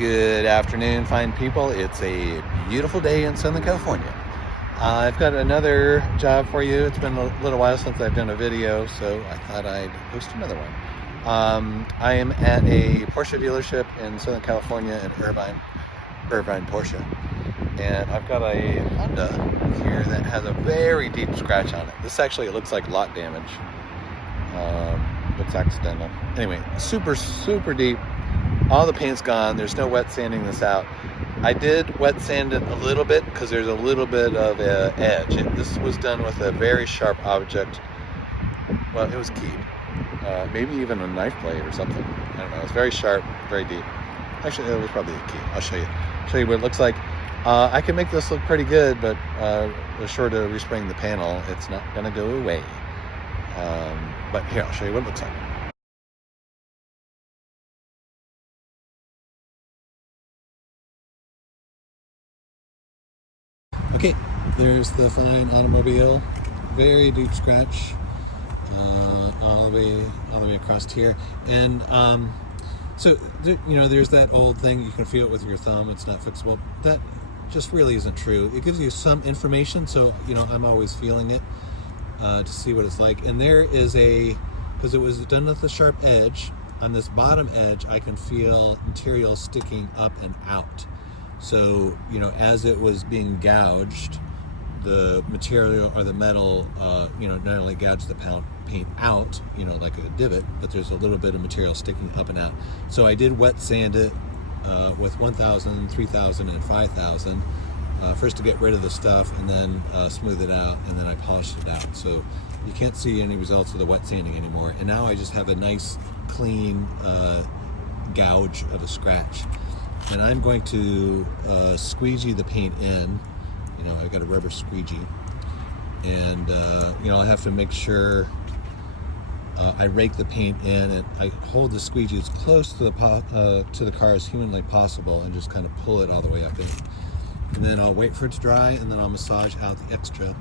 Good afternoon, fine people. It's a beautiful day in Southern California. I've got another job for you. It's been a little while since I've done a video, so I thought I'd post another one. I am at a Porsche dealership in Southern California at Irvine Porsche. And I've got a Honda here that has a very deep scratch on it. This actually looks like lot damage. Looks accidental. Anyway, super deep. All the paint's gone. There's no wet sanding this out. I did wet sand it a little bit because there's a little bit of an edge. This was done with a very sharp object. Well, it was keyed. Maybe even a knife blade or something. I don't know. It's very sharp, very deep. Actually, it was probably a key. I'll show you what it looks like. I can make this look pretty good, but short of respraying the panel, it's not going to go away. But here, I'll show you what it looks like. Okay, there's the fine automobile. Very deep scratch all the way across here. And so, there's that old thing, you can feel it with your thumb, it's not fixable. That just really isn't true. It gives you some information, so, I'm always feeling it to see what it's like. And there is because it was done with a sharp edge, on this bottom edge, I can feel material sticking up and out. So, as it was being gouged, the material or the metal, not only gouged the paint out, like a divot, but there's a little bit of material sticking up and out. So I did wet sand it with 1,000, 3,000, and 5,000, first to get rid of the stuff and then smooth it out, and then I polished it out. So you can't see any results of the wet sanding anymore. And now I just have a nice, clean gouge of a scratch. And I'm going to squeegee the paint in. I've got a rubber squeegee. And, I have to make sure I rake the paint in and I hold the squeegee as close to the car as humanly possible and just kind of pull it all the way up in. And then I'll wait for it to dry, and then I'll massage out the extra.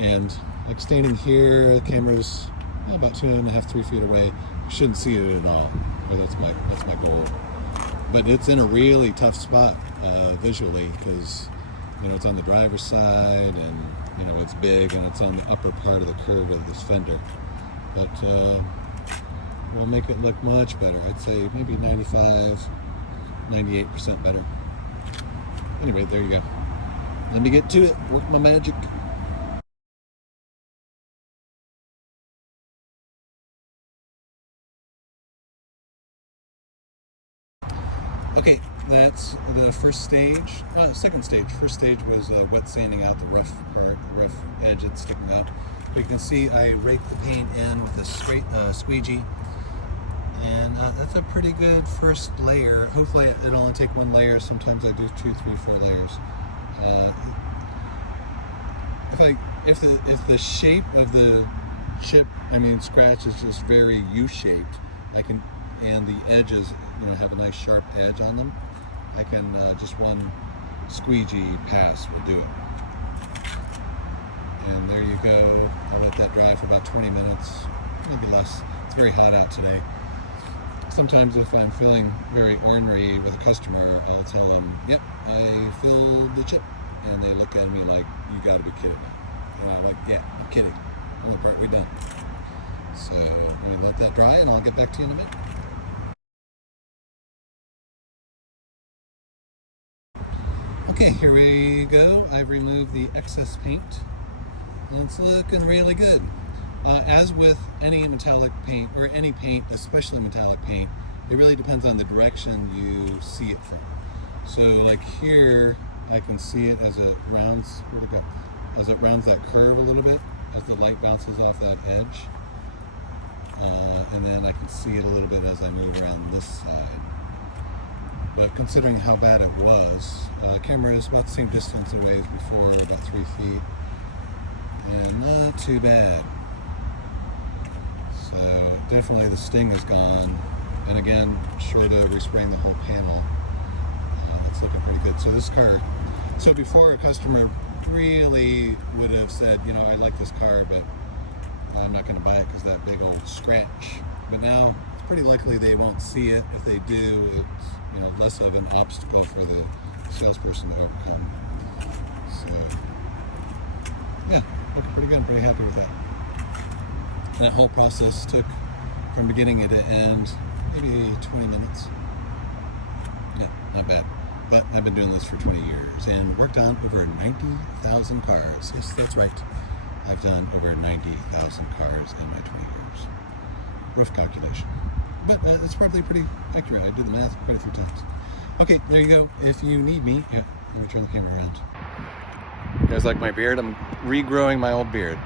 And like standing here, the camera's about 2.5, 3 feet away. You shouldn't see it at all. Well, that's my goal. But it's in a really tough spot visually because, it's on the driver's side and, it's big and it's on the upper part of the curve of this fender. But we'll make it look much better. I'd say maybe 95, 98% better. Anyway, there you go. Let me get to it. Work my magic. Okay, that's the first stage. Second stage. First stage was wet sanding out the rough part, the rough edge that's sticking out. But you can see I raked the paint in with a straight squeegee, and that's a pretty good first layer. Hopefully it'll only take one layer. Sometimes I do 2, 3, 4 layers. If the shape of the scratch is just very U-shaped, and the edges have a nice sharp edge on them, I can just one squeegee pass will do it. And there you go. I'll let that dry for about 20 minutes, maybe less. It's very hot out today. Sometimes if I'm feeling very ornery with a customer, I'll tell them, yep, I filled the chip. And they look at me like, you gotta be kidding me. And I'm like, yeah, I'm kidding. Only part we're done. So I'm gonna let that dry and I'll get back to you in a minute. Okay, here we go. I've removed the excess paint, and it's looking really good. As with any metallic paint, or any paint, especially metallic paint, it really depends on the direction you see it from. So like here, I can see it as it rounds, as it rounds that curve a little bit, as the light bounces off that edge. And then I can see it a little bit as I move around this side. But considering how bad it was, the camera is about the same distance away as before, about 3 feet, and not too bad. So definitely the sting is gone, and again, short of respraying the whole panel, it's looking pretty good. So this car, before a customer really would have said, I like this car, but I'm not going to buy it because that big old scratch. But now it's pretty likely they won't see it. If they do, it's less of an obstacle for the salesperson to overcome. So yeah, looking pretty good. I'm pretty happy with that. And that whole process took, from beginning to end, maybe 20 minutes. Yeah, not bad. But I've been doing this for 20 years and worked on over 90,000 cars. Yes, that's right. I've done over 90,000 cars in my 20 years. Rough calculation. But it's probably pretty accurate. I did the math quite a few times. Okay, there you go. If you need me, yeah, let me turn the camera around. You guys like my beard? I'm regrowing my old beard.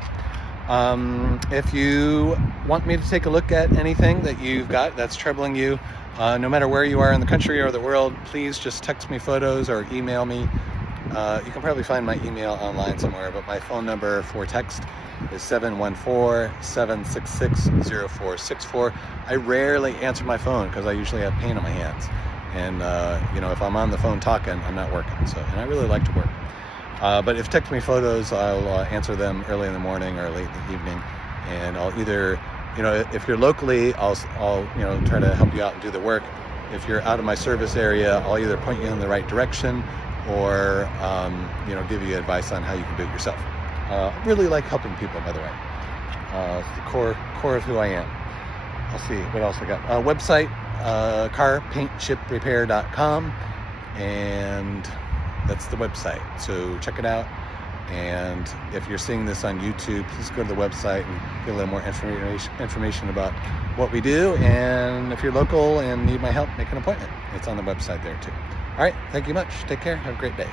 If you want me to take a look at anything that you've got that's troubling you, no matter where you are in the country or the world, please just text me photos or email me. You can probably find my email online somewhere, but my phone number for text is 714-766-0464. I rarely answer my phone because I usually have pain on my hands. And, if I'm on the phone talking, I'm not working. And I really like to work. But if text me photos, I'll answer them early in the morning or late in the evening. And I'll either, if you're locally, I'll try to help you out and do the work. If you're out of my service area, I'll either point you in the right direction or, give you advice on how you can do it yourself. I really like helping people, by the way. It's the core of who I am. I'll see what else I got. Website, carpaintshiprepair.com, and that's the website. So check it out. And if you're seeing this on YouTube, please go to the website and get a little more information about what we do. And if you're local and need my help, make an appointment. It's on the website there too. All right, thank you much. Take care. Have a great day.